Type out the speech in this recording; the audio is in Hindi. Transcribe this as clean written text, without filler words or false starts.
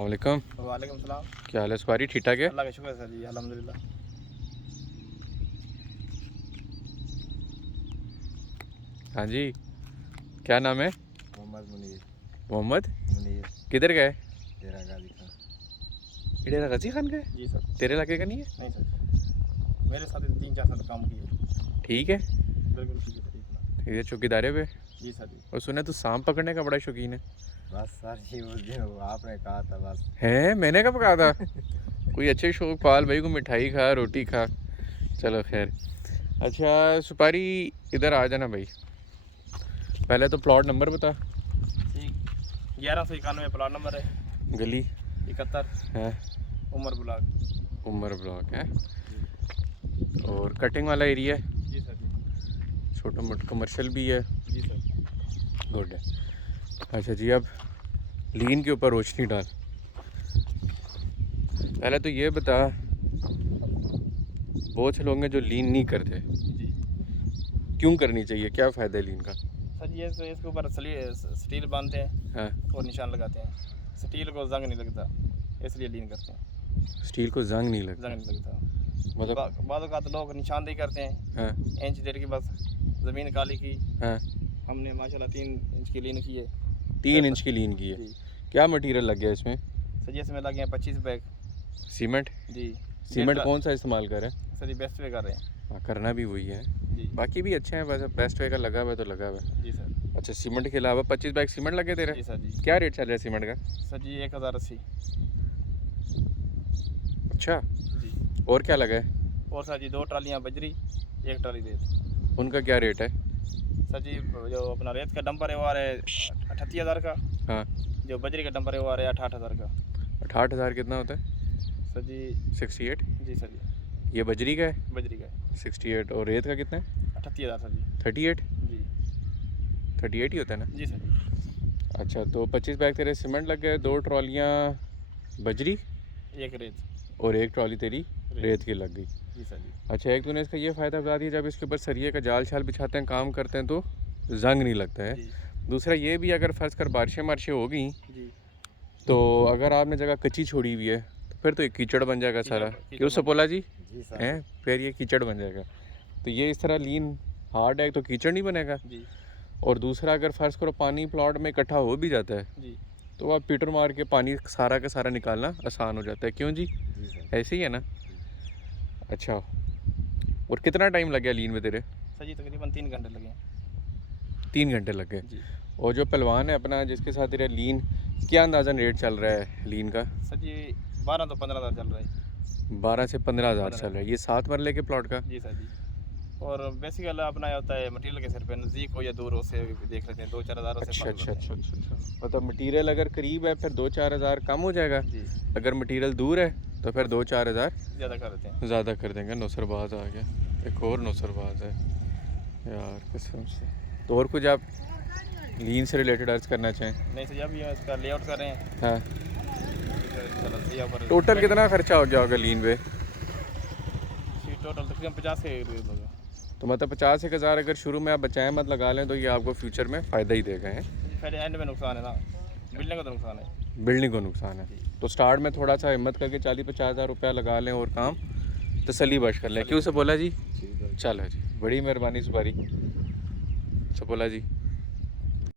वालेकुम। वालेकुम सलाम। क्या हाल है सुपारी, ठीक ठाक है? अल्लाह का शुक्र है सर जी, अल्हम्दुलिल्लाह। हाँ जी, क्या नाम है? मोहम्मद मुनीर। मोहम्मद मुनीर। किधर गए? तेरा गाजी खान। डेरा गाजी खान गए? जी सर। तेरे इलाके का नहीं है? नहीं सर, मेरे साथ 3-4 साल काम किए। ठीक है, बिल्कुल ठीक है सर, इतना। ठीक है। चौकीदारे पे? जी सर जी। और सुना तू सांप पकड़ने का बड़ा शौकीन है? बस सर जी, उस दिन आपने कहा था बस। हैं, मैंने कब कहा था? कोई अच्छे शौक पाल भाई, को मिठाई खा, रोटी खा। चलो खैर। अच्छा सुपारी, इधर आ जाना भाई। पहले तो प्लॉट नंबर बता। ठीक, 1191 प्लाट नंबर है। गली 71 है? उमर ब्लॉक। उमर ब्लॉक है। और कटिंग वाला एरिया है? जी सर जी। छोटा मोटा कमर्शियल भी है? जी सर। गुड है। अच्छा जी, अब लीन के ऊपर रोशनी डाल। पहले तो ये बता, बहुत से लोग हैं जो लीन नहीं करते, जी क्यों करनी चाहिए, क्या फ़ायदा है लीन का? सर, ये तो इसके ऊपर स्टील बांधते हैं। हाँ, और निशान लगाते हैं। स्टील को जंग नहीं लगता, इसलिए लीन करते हैं। स्टील को जंग नहीं लगता? जंग नहीं लगता। मतलब? बाद का तो लोग निशानदेही करते हैं। हाँ इंच डेढ़ की बस ज़मीन काली की। हाँ। हमने माशाल्लाह 3 इंच की लीन की है। 3 इंच की लीन की है? जी क्या मटेरियल लग गया इसमें? सर, ये इसमें लगे हैं 25 बैग। सीमेंट? जी। सीमेंट कौन सा इस्तेमाल कर रहे हैं? सर ये बेस्ट वे कर रहे हैं। हाँ, करना भी वही है। जी बाकी भी अच्छे हैं, बस बेस्ट वे का लगा हुआ है तो लगा हुआ है। जी सर। अच्छा, सीमेंट के अलावा 25 बैग सीमेंट लगे तेरे? जी सर जी। क्या रेट चल रहा है सीमेंट का? सर जी 1080। अच्छा, जी। और क्या लगा है? और सर जी 2 ट्रालियाँ बजरी, 1 ट्राली रेत। उनका क्या रेट है? सर जी जो अपना रेत का डंपर है वो आ रहा है 38,000 का। हाँ। जो बजरी का डंपर है वो आ रहा है 68,000 का। 68,000 कितना होता है? सर जी 68? जी सर जी। ये बजरी का है? बजरी का है 68। और रेत का कितना है? 38,000 सर जी। 38? जी 38 ही होता है ना? जी सर जी। अच्छा, तो 25 बैग तेरे सीमेंट लग गए, 2 ट्रॉलियाँ बजरी 1 रेत। और 1 ट्रॉली तेरी रेत की लग गई। जी सर जी। अच्छा, एक तूने इसका ये फ़ायदा बता दिया, जब इसके ऊपर सरिये का जाल छाल बिछाते हैं, काम करते हैं तो जंग नहीं लगता है। जी दूसरा ये भी, अगर फ़र्ज़ कर बारिशें वारिशें हो गई जी। तो अगर आपने जगह कच्ची छोड़ी हुई है तो फिर तो एक कीचड़ बन जाएगा सारा। कीचड़ क्यों सपोला जी? जी सर। हैं, फिर ये कीचड़ बन जाएगा। तो ये इस तरह लीन हार्ड है तो कीचड़ नहीं बनेगा। जी और दूसरा, अगर फ़र्ज़ करो पानी प्लॉट में इकट्ठा हो भी जाता है जी तो आप पीटर मार के पानी सारा का सारा निकालना आसान हो जाता है। क्यों जी? जी सर। ऐसे ही है ना? अच्छा, और कितना टाइम लग गया लीन में तेरे? सर जी तकरीबन 3 घंटे लगे हैं। 3 घंटे लग गए। जी और जो पहलवान है अपना, जिसके साथ तेरा लीन, क्या अंदाज़न रेट चल रहा है लीन का? सर जी 12 तो 15,000 चल रहा है। 12 से 15,000 चल रहा है। ये 7 मरले के प्लॉट का? जी सर जी। और बेसिकल अपना होता है मटेरियल के सिर पे, नज़दीक हो या दूर हो से देख लेते हैं, 2-4 हज़ार से अच्छा फर्क अच्छा होता अच्छा अच्छा अच्छा। मतलब मटेरियल अगर करीब है फिर 2-4 हज़ार कम हो जाएगा। है। जी अगर मटेरियल दूर है तो फिर 2-4 हज़ार ज़्यादा कर देते हैं। ज़्यादा कर देंगे। नौसरबाज आ गया, एक और नौसरबाज है यार कसम से। तो और कुछ आप लीन से रिलेटेड अर्ज करना चाहें? नहीं सर जी, अभी इसका लेआउट कर रहे हैं। हाँ। पर टोटल कितना खर्चा हो गया होगा लीन पे? टोटल तकरीबन 50 के करीब होगा। तो मतलब 50-1 हज़ार अगर शुरू में आप बचाएं मत लगा लें तो ये आपको फ्यूचर में फ़ायदा ही देगा। हैं, फिर एंड में नुकसान है ना, बिल्डिंग को तो नुकसान है। बिल्डिंग को नुकसान है। जी। तो स्टार्ट में थोड़ा सा हिम्मत करके 40-50 हज़ार रुपया लगा लें और काम तसल्ली बख्श कर लें। क्यों सपोला जी? चलो जी, बड़ी मेहरबानी सुपारी। सपोला जी।